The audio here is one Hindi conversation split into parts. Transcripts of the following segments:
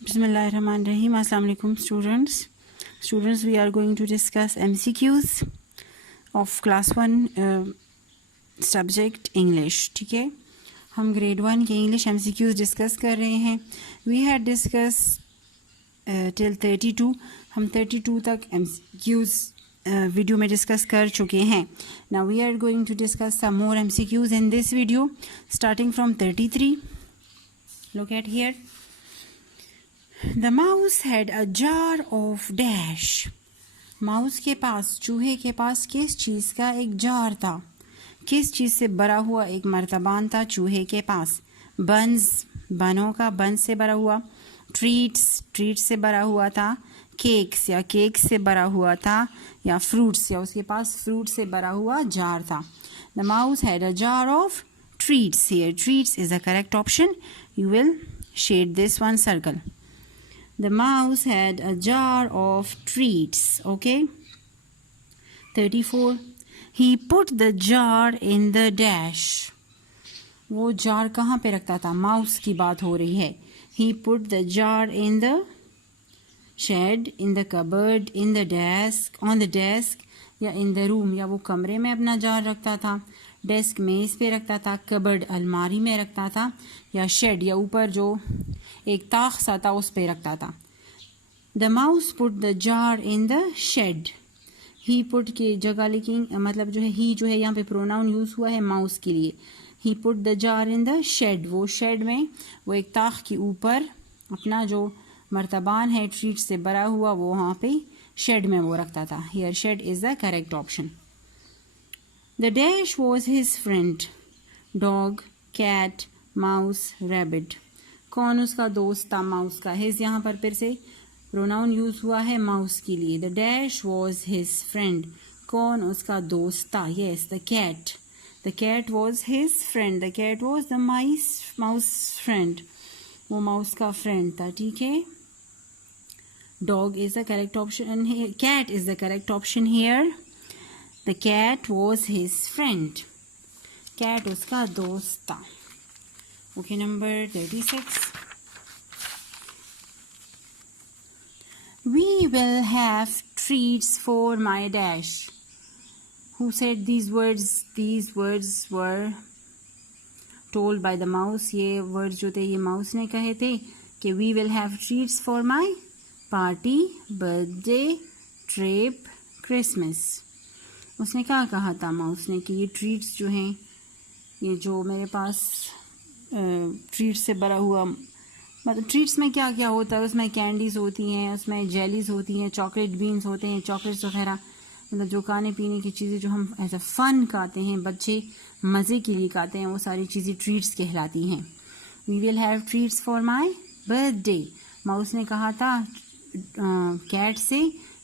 Bismillahirrahmanirrahim. Assalamu alaikum students. Students, we are going to discuss MCQs of class 1 subject English. ठीक है, हम grade 1 के English MCQs discuss कर रहे हैं. We had discussed till 32. हम 32 तक MCQs वीडियो में डिस्कस कर चुके हैं. Now we are going to discuss some more MCQs in this video starting from 33. Look at here. The mouse had a jar of dash. Mouse के पास, चूहे के पास किस चीज़ का एक जार था? किस चीज़ से भरा हुआ एक मर्तबान था चूहे के पास? बंस, बनों का, बंस से भरा हुआ. ट्रीट्स, ट्रीट्स से भरा हुआ था. केक्स या केक्स से भरा हुआ था. या फ्रूट्स, या उसके पास फ्रूट से भरा हुआ जार था. The mouse had a jar of treats. Here treats is the correct option. You will shade this one circle. The mouse had a jar of treats. Okay. 34. He put the jar in the dash. वो जार कहाँ पे रखता था? माउस की बात हो रही है. He put the jar in the shed, in the cupboard, in the desk, on the desk या in the room, या वो कमरे में अपना जार रखता था, डेस्क मेज पे रखता था, कबर्ड अलमारी में रखता था, या शेड या ऊपर जो एक ताख सा था उस पे रखता था. The mouse put the jar in the shed. He put की जगह लेकिन मतलब जो है ही जो है यहाँ पे प्रोनाउन यूज़ हुआ है माउस के लिए. He put the jar in the shed. वो शेड में, वो एक ताख के ऊपर अपना जो मर्तबान है ट्रीट से भरा हुआ वो वहाँ पे शेड में वो रखता था. Here shed is the correct option. The dash was his friend. Dog, cat, mouse, rabbit. कौन उसका दोस्त था माउस का? हिज यहाँ पर फिर से प्रोनाउन यूज हुआ है माउस के लिए. The dash was his friend. कौन उसका दोस्त था? Yes, the cat. The cat was his friend. The cat was the mouse friend. वो माउस का फ्रेंड था. ठीक है. Dog is the correct option. Cat is the correct option here. The cat was his friend. Cat उसका दोस्त था. Okay, number 36. We will have treats for my dash. Who said these words? These words were told by the mouse. ये words जो थे ये mouse ने कहे थे कि we will have treats for my party, birthday, trip, Christmas. उसने क्या कहा था mouse ने कि ये treats जो हैं, ये जो मेरे पास treats से भरा हुआ, मतलब ट्रीट्स में क्या क्या होता है? उसमें कैंडीज़ होती हैं, उसमें जेलीज़ होती हैं, चॉकलेट बीन्स होते हैं, चॉकलेट्स वगैरह, मतलब जो खाने पीने की चीज़ें जो हम एज अ फ़न खाते हैं, बच्चे मज़े के लिए खाते हैं, वो सारी चीज़ें ट्रीट्स कहलाती हैं. We will have treats for my birthday. Mouse ने कहा था कैट से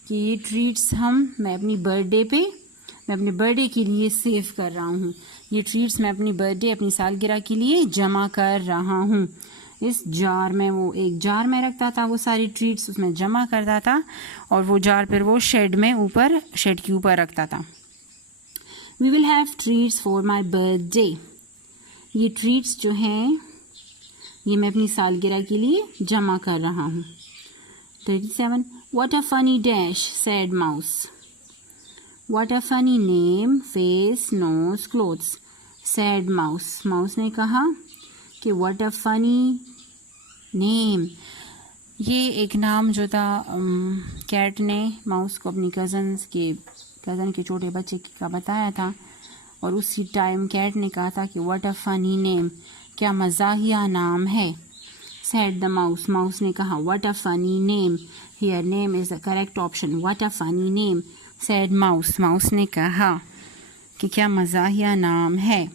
कि ये ट्रीट्स मैं अपनी बर्थडे के लिए सेव कर रहा हूँ. ये ट्रीट्स मैं अपनी बर्थडे, अपनी सालगिरह के लिए जमा कर रहा हूँ. इस जार में, वो एक जार में रखता था वो सारी ट्रीट्स, उसमें जमा करता था और वो जार फिर वो शेड के ऊपर रखता था. We will have treats for my birthday. ये ट्रीट्स जो हैं ये मैं अपनी सालगिरह के लिए जमा कर रहा हूँ. 37. What a funny dash, said mouse. What a funny name, face, nose, clothes, said mouse. Mouse ने कहा कि what a funny name. ये एक नाम जो था कैट ने माउस को अपनी कज़न के छोटे बच्चे का बताया था, और उसी टाइम कैट ने कहा था कि what a funny name, क्या मज़ाहिया नाम है. said the mouse. माउस ने कहा what a funny name. here name is the correct option. what a funny name, said mouse. Mouse ने कहा कि क्या मज़ाहिया नाम है.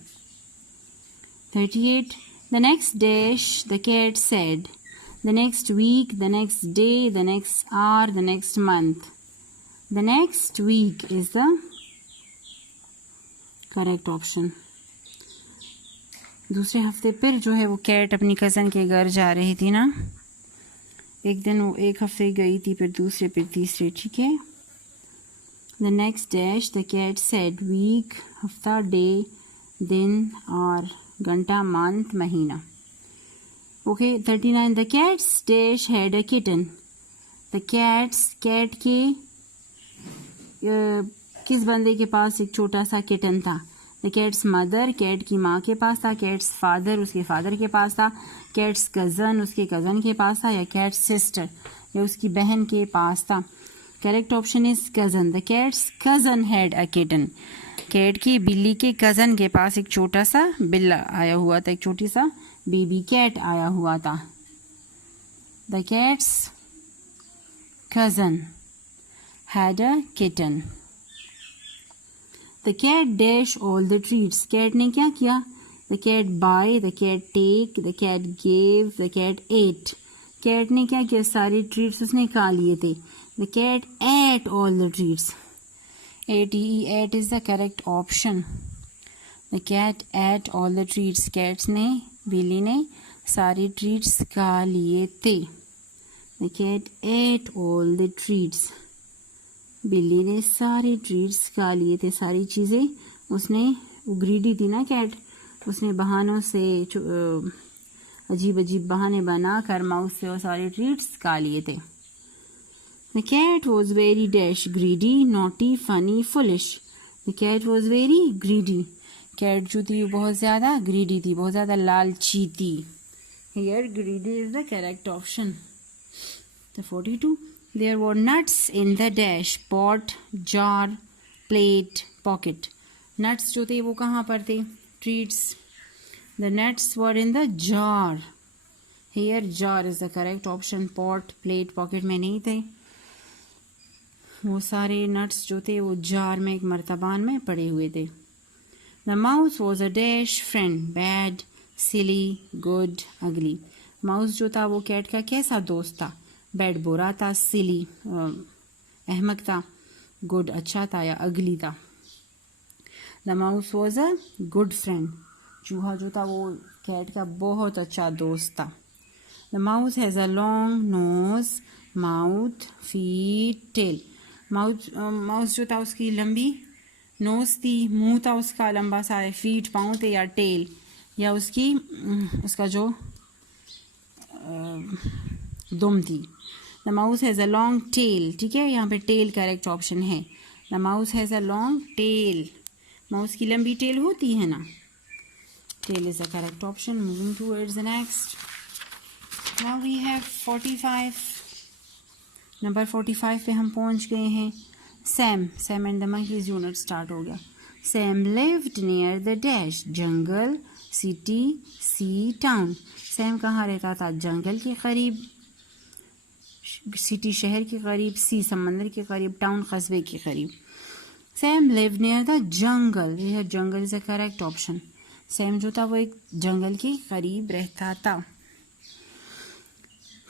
38. The next dash, the cat said. The next week, the next day, the next hour, the next month. The next week is the correct option. दूसरे हफ्ते फिर जो है वो कैट अपनी कज़न के घर जा रही थी ना. एक दिन वो एक हफ्ते गई थी, फिर दूसरे, फिर तीसरे. ठीक है. The next dash, the cat said. week, हफ्ता, day, दिन, hour, घंटा, मंथ, महीना. Okay, 39. The cat's dash had a kitten. The cat's cat के किस बंदे के पास एक छोटा सा किटन था. द कैट्स मदर कैट की माँ के पास था. कैट्स फादर उसके फादर के पास था. कैट्स कज़न उसके कज़न के पास था. या कैट्स सिस्टर या उसकी बहन के पास था. Correct option is cousin. The cat's cousin had a kitten. Cat की बिल्ली के कज़न के पास एक छोटा सा बिल्ला आया हुआ था, एक छोटी सा बेबी कैट आया हुआ था. The cat's cousin had a kitten. The cat dash all the treats. Cat ने क्या किया? The cat buy, the cat take, the cat gave, the cat ate. Cat ने क्या किया? सारे treats उसने खा लिए थे. The cat ate all the treats. ate is the correct option. The cat ate all the treats. Cats ने बिल्ली ने सारे treats खा लिए थे. The cat ate all the treats. बिल्ली ने सारे ट्रीट्स खा लिए थे. सारी चीज़ें उसने, वो ग्रीडी थी ना कैट, उसने बहानों से अजीब अजीब बहाने बना कर माउस से वो सारे ट्रीट्स खा लिए थे. The cat was very dash greedy naughty funny foolish. The cat was very greedy. Cat जो थी वो बहुत ज़्यादा ग्रीडी थी, बहुत ज़्यादा लालची थी. Here greedy is the correct option. The 42. There were nuts in the dash pot, jar, plate, pocket. Nuts जो थे वो कहाँ पर थे? Treats. The nuts were in the jar. Here jar is the correct option. Pot, plate, pocket में नहीं थे. वो सारे nuts जो थे वो jar में एक मर्तबान में पड़े हुए थे. The mouse was a dash friend. Bad, silly, good, ugly. Mouse जो था वो cat का कैसा दोस्त था? बैड बुरा था. सिली अहमक था. गुड अच्छा था या अगली था. The mouse was a good friend. चूहा जो था वो कैट का बहुत अच्छा दोस्त था. The mouse has a long nose mouth feet tail. Mouse जो था उसकी लंबी नोज थी, मुंह था उसका लंबा सा, फीट पाँव थे या टेल या उसका जो दुम थी. The mouse has a long tail. ठीक है, यहाँ पे टेल करेक्ट ऑप्शन है. The mouse has a long tail. Mouse की लंबी टेल होती है ना. Tail is the correct option. Moving towards the next. Now we have 45. Number 45 पे हम पहुँच गए हैं. Sam and the monkeys unit start हो गया. Sam lived near the dash jungle city sea town. Sam कहाँ रहता था? जंगल के करीब, सिटी शहर के करीब, सी समंदर के करीब, टाउन कस्बे के करीब. Sam live near the jungle. यह jungle is the correct option. Sam जो था वो एक जंगल के करीब रहता था.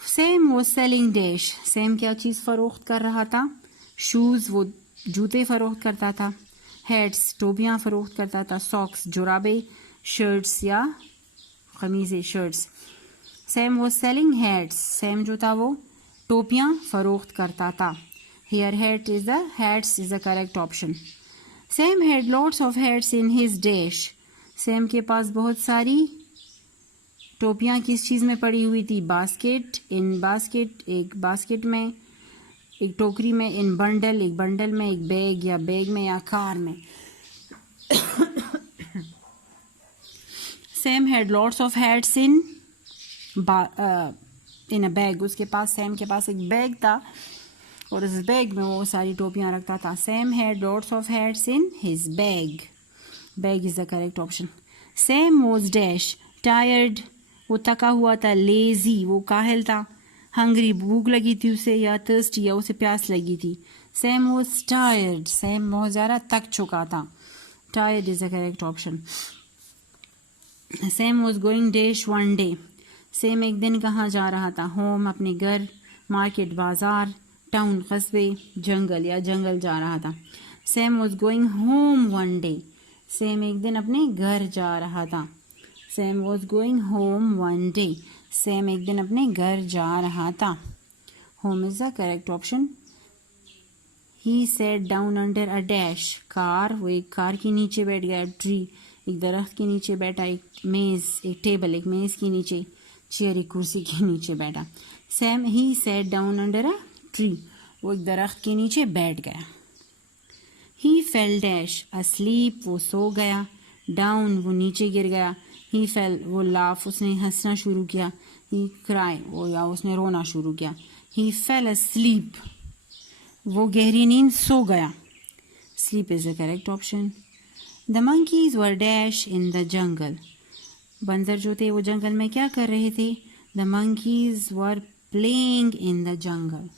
Sam was selling dash. Sam क्या चीज़ फरोख्त कर रहा था? शूज़, वो जूते फरोख्त करता था. हैट्स, टोपियाँ फरोख्त करता था. सॉक्स, जुराबे. शर्ट्स या कमीज़ें, shirts. Sam was selling hats. Sam जो था वो टोपियाँ फरोख्त करता था. Here hats is the correct option. Sam had lots of hats in his dash. Sam के पास बहुत सारी टोपियाँ किस चीज़ में पड़ी हुई थी? बास्केट, इन बास्केट एक बास्केट में, एक टोकरी में, इन बंडल एक बंडल में, एक बैग या बैग में या कार में. Sam had lots of hats in a bag. उसके पास, सैम के पास एक बैग था और उस बैग में वो सारी टोपियाँ रखता था. Sam had lots of hats in his bag. Bag is the correct option. Sam was dash tired. वो थका हुआ था. लेजी, वो काहिल था. हंग्री, भूख लगी थी उसे, या थर्स्टी, या उसे प्यास लगी थी. Sam was tired. सैम बहुत ज़्यादा थक चुका था. Tired is the correct option. Sam was going dash one day. Sam एक दिन कहाँ जा रहा था? होम, अपने घर, मार्केट, बाजार, टाउन, कस्बे, जंगल या जंगल जा रहा था. Sam was going home one day. Sam एक दिन अपने घर जा रहा था. Sam was going home one day. Sam एक दिन अपने घर जा रहा था. Home is the correct option. He set down under a dash car. वो एक कार के नीचे बैठ गया. ट्री, एक दरख्त के नीचे बैठा. एक मेज़, एक टेबल, एक मेज़ के नीचे. चेयर, एक कुर्सी के नीचे बैठा. Sam he sat down under a tree. वो एक दरख्त के नीचे बैठ गया. ही फेल डैश अस्लीप, वो सो गया. डाउन, वो नीचे गिर गया. ही फेल, वो लाफ, उसने हंसना शुरू किया. ही क्राई, वो या उसने रोना शुरू किया. ही फेल अस्लीप, वो गहरी नींद सो गया. Sleep is the correct option. The monkeys were dash in the jungle. बंदर जो थे वो जंगल में क्या कर रहे थे? The monkeys were playing in the jungle.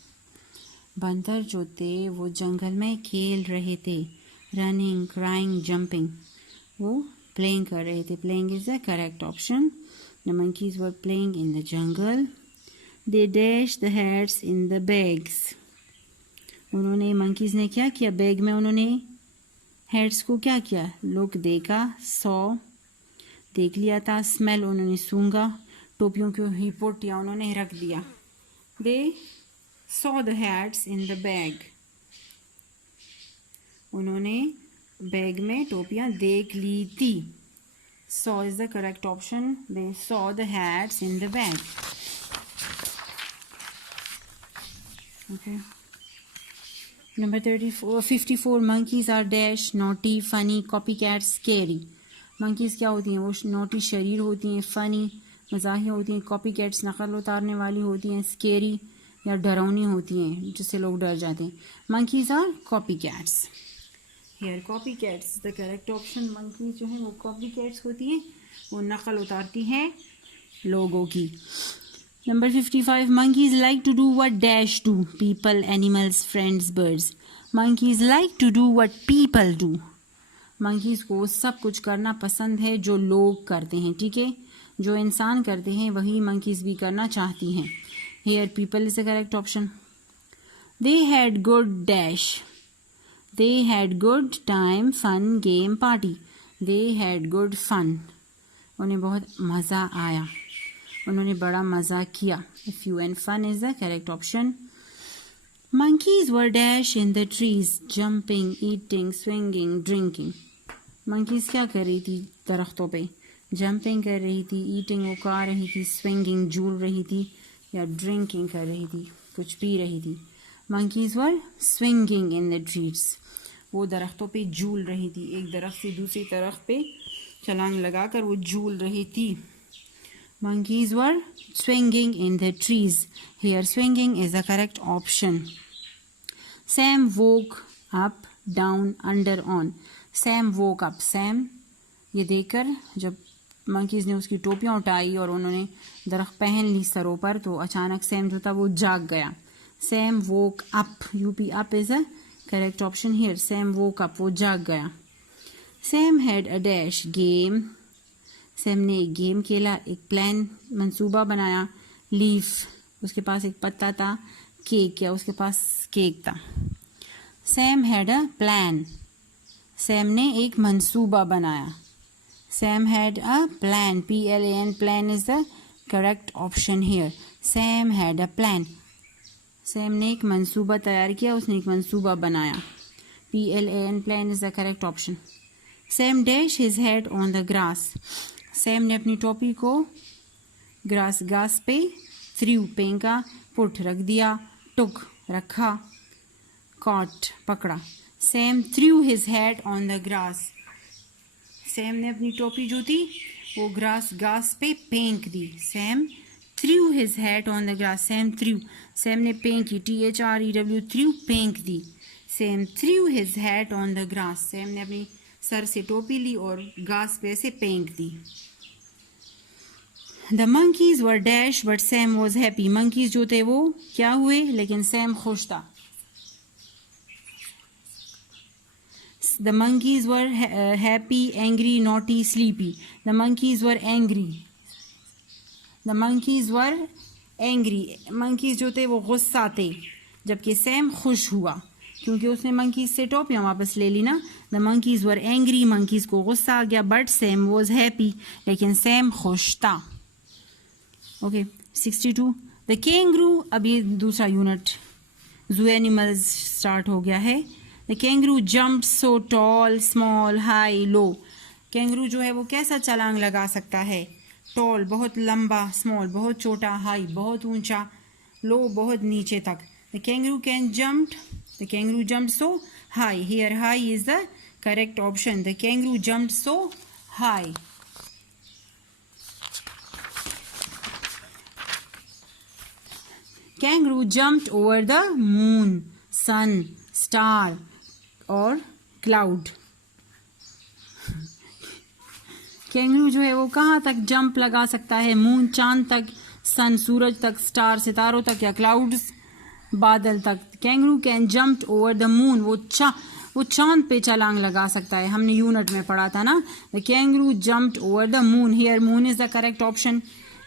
बंदर जो थे वो जंगल में खेल रहे थे. रनिंग, क्राइंग, जंपिंग, वो प्लेइंग कर रहे थे. Playing is the correct option. The monkeys were playing in the jungle. They dash the hats in the bags. उन्होंने, मंकीज ने क्या किया? बैग में उन्होंने हेड्स को क्या किया? लुक, देखा. सॉ, देख लिया था. स्मेल, उन्होंने सूंघा. टोपियों को ही पुट, या उन्होंने रख दिया. They saw the hats in the bag. उन्होंने बैग में टोपियां देख ली थी. Saw is the correct option. They saw the hats in the bag. Okay. Number 54. Monkeys are dash, naughty, funny, copycat, scary. Monkeys क्या होती हैं? वो naughty शरीर होती हैं, funny मज़ाहिया होती हैं, copycats नकल उतारने वाली होती हैं, scary या डरावनी होती हैं जिससे लोग डर जाते हैं. Monkeys are copycats. Here copycats is the correct option. Monkeys जो हैं वो copycats होती हैं, वो नकल उतारती हैं लोगों की. Number 55. Monkeys like to do what dash do. People, animals, friends, birds. Monkeys like to do what people do. Monkeys को सब कुछ करना पसंद है जो लोग करते हैं. ठीक है, जो इंसान करते हैं वही monkeys भी करना चाहती हैं. Here people is the correct option. They had good dash. They had good time, fun, game, party. They had good fun. उन्हें बहुत मज़ा आया. उन्होंने बड़ा मज़ा किया. If you and fun is the correct option. Monkeys were dash in the trees, jumping, eating, swinging, drinking. Monkeys क्या कर रही थी दरख्तों पे? Jumping कर रही थी, eating वो खा रही थी, swinging झूल रही थी, या drinking कर रही थी, कुछ पी रही थी. Monkeys were swinging in the trees. वो दरख्तों पे झूल रही थी. एक दरख्त से दूसरी दरख्त पे छलांग लगाकर वो झूल रही थी. Monkeys were swinging in the trees. Here swinging is the correct option. Sam woke up, down, under, on. Sam woke up. Sam ये देखकर जब monkeys ने उसकी टोपियां उठाई और उन्होंने दरख्त पहन ली सरों पर, तो अचानक Sam जो था वो जाग गया. Sam woke up. UP up is a correct option here. Sam woke up. वो जाग गया. Sam had a dash game. Sam ने एक गेम खेला, एक प्लान मंसूबा बनाया. लीफ, उसके पास एक पत्ता था. केक, या उसके पास केक था. Sam had a plan. Sam ने एक मंसूबा बनाया. Sam had a plan. PLAN, plan is the correct option here. Sam had a plan. Sam ने एक मंसूबा तैयार किया, उसने एक मंसूबा बनाया. PLAN, plan is the correct option. Sam dash his hat on the grass. Sam ने अपनी टोपी को घास पे थ्रू फेंका. पुट, रख दिया. टुक, रखा. कॉट, पकड़ा. Sam threw his hat on the grass. Sam ने अपनी टोपी जो थी वो घास पे फेंक दी. Sam threw his hat on the grass. Sam threw, Sam ने फेंकी. THREW, थ्रू, फेंक दी. Sam threw his hat on the grass. Sam ने अपनी सर से टोपी ली और घास पे से फेंक दी. The monkeys were dash but Sam was happy. Monkeys जो थे वो क्या हुए, लेकिन Sam खुश था. The monkeys were happy, angry, naughty, sleepy. The monkeys were angry. The monkeys were angry. Monkeys जो थे वो गुस्सा थे, जबकि Sam खुश हुआ क्योंकि उसने मंकीज से टोपियां वापस ले ली ना. The monkeys were angry. Monkeys को गुस्सा आ गया. बट सैम वॉज हैप्पी, लेकिन सैम खुश था. ओके. 62. The kangaroo. अब ये दूसरा यूनिट जू एनिमल्स स्टार्ट हो गया है. The kangaroo jump so tall, small, high, low. Kangaroo जो है वो कैसा छलांग लगा सकता है? टॉल बहुत लंबा, स्मॉल बहुत छोटा, हाई बहुत ऊंचा, लो बहुत नीचे तक. The kangaroo can jump. The kangaroo jumped so high. Here high is the correct option. The kangaroo jumped so high. Kangaroo jumped over the moon, sun, star or cloud. Kangaroo जो है वो कहाँ तक जंप लगा सकता है? मून चांद तक, सन सूरज तक, स्टार सितारों तक या क्लाउड्स बादल तक. Kangaroo can jump over the moon. वो चांद पे छलांग लगा सकता है. हमने यूनिट में पढ़ा था ना. The kangaroo jumped over the moon. Here moon is the correct option.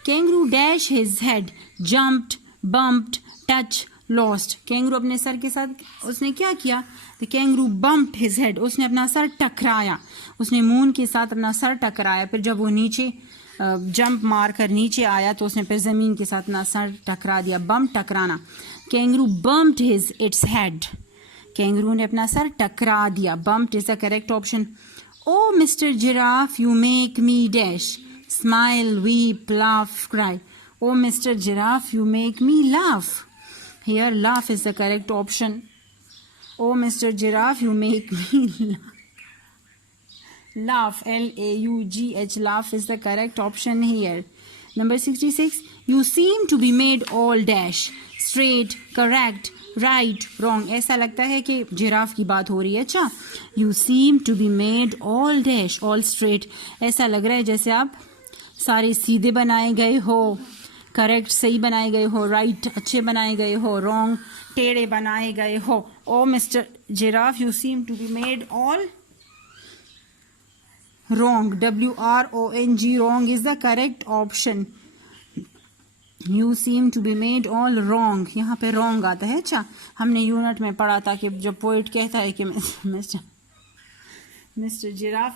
Kangaroo dash his head, jumped, bumped, touch, lost. Kangaroo अपने सर के साथ उसने क्या किया? The kangaroo bumped his head. उसने अपना सर टकराया. उसने मून के साथ अपना सर टकराया. फिर जब वो नीचे जंप मार कर नीचे आया तो उसने फिर जमीन के साथ अपना सर टकरा दिया. बम्प टकराना. Kangaroo bumped his its head. Kangaroo ने अपना सर टकरा दिया. Bumped is the correct option. O mister giraffe you make me dash, smile, weep, laugh, cry. O mister giraffe you make me laugh. Here laugh is the correct option. Oh Mr. Giraffe, you make me laugh. L-A-U-G-H. Laugh is the correct option here. Number 66. You seem to be made all dash. Straight, correct, right, wrong. ऐसा लगता है कि जिराफ की बात हो रही है. अच्छा. You seem to be made all dash, all straight. ऐसा लग रहा है जैसे आप सारे सीधे बनाए गए हो, करेक्ट सही बनाए गए हो, राइट अच्छे बनाए गए हो, रॉन्ग टेढ़े बनाए गए हो. O mister giraffe you seem to be made all wrong. WRONG. Wrong is the correct option. You seem to be made all wrong. यहाँ पे रॉन्ग आता है. अच्छा, हमने यूनिट में पढ़ा था कि जब पोइट कहता है कि मिस्टर जिराफ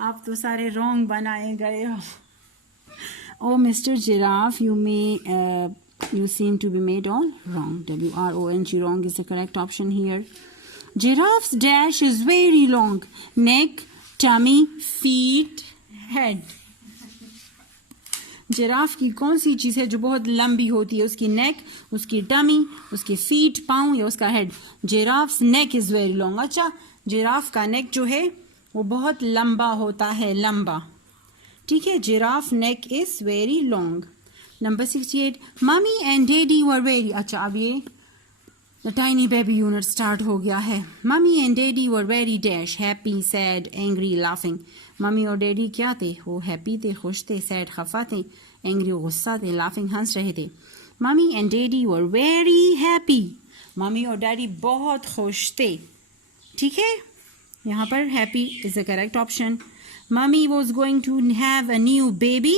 आप तो सारे रॉन्ग बनाए गए हो. Oh, Mr. Giraffe, you seem to be made all wrong. WRONG. Wrong is the correct option here. Giraffe's dash is very long. Neck, tummy, feet, head. Giraffe की कौन सी चीज है जो बहुत लंबी होती है? उसकी नेक, उसकी टमी, उसके फीट, पाँव या उसका head. Giraffes neck is very long. अच्छा, जिराफ का नेक जो है वो बहुत लंबा होता है, लंबा. ठीक है. Giraffe neck is very long. Number 68. Mummy and daddy were very. अच्छा, अब ये the tiny baby unit start हो गया है. Mummy and daddy were very dash, happy, sad, angry, laughing. Mummy और डैडी क्या थे? वो हैप्पी थे, खुश थे, सैड खफा थे, एंग्री गुस्सा थे, लाफिंग हंस रहे थे. Mummy and daddy were very happy. Mummy और डैडी बहुत खुश थे. ठीक है. यहाँ पर happy is the correct option. Mummy was going to have a new baby.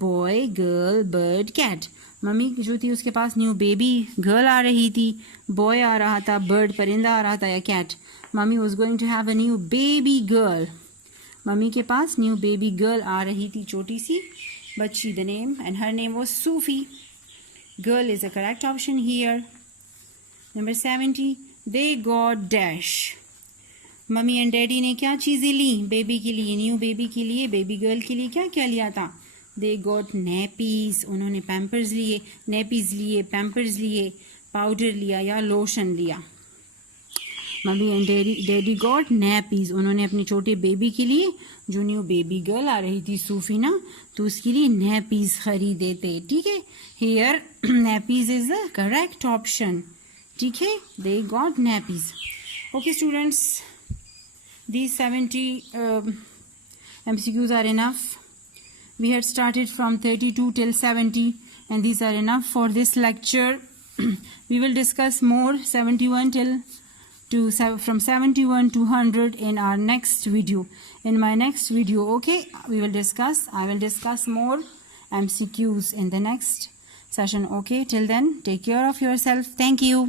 Boy, girl, bird, cat. Mummy जो थी उसके पास न्यू बेबी गर्ल आ रही थी, बॉय आ रहा था, बर्ड परिंदा आ रहा था या cat. Mummy was going to have a new baby girl. Mummy के पास न्यू बेबी गर्ल आ रही थी, छोटी सी बच्ची. The name and her name was Sophie. Girl is the correct option here. Number 70. They got dash. Mummy and daddy ने क्या चीज़ें ली? बेबी के लिए, न्यू बेबी के लिए, बेबी गर्ल के लिए क्या क्या लिया था? They got nappies. उन्होंने पैम्पर्स लिए, नैपीज लिए, पैम्पर्स लिए, पाउडर लिया या लोशन लिया. Mummy and daddy got nappies. उन्होंने अपने छोटे बेबी के लिए, जो न्यू बेबी गर्ल आ रही थी सूफीना, तो उसके लिए नैपीज खरीदे थे. ठीक है. Here nappies is the correct option. ठीक है. They got nappies. Okay students, these 70 MCQs are enough. We had started from 32 till 70 and these are enough for this lecture. We will discuss more 71 from 71 to 100 in our next video. In my next video, okay, I will discuss more MCQs in the next session. Okay, till then, take care of yourself. Thank you.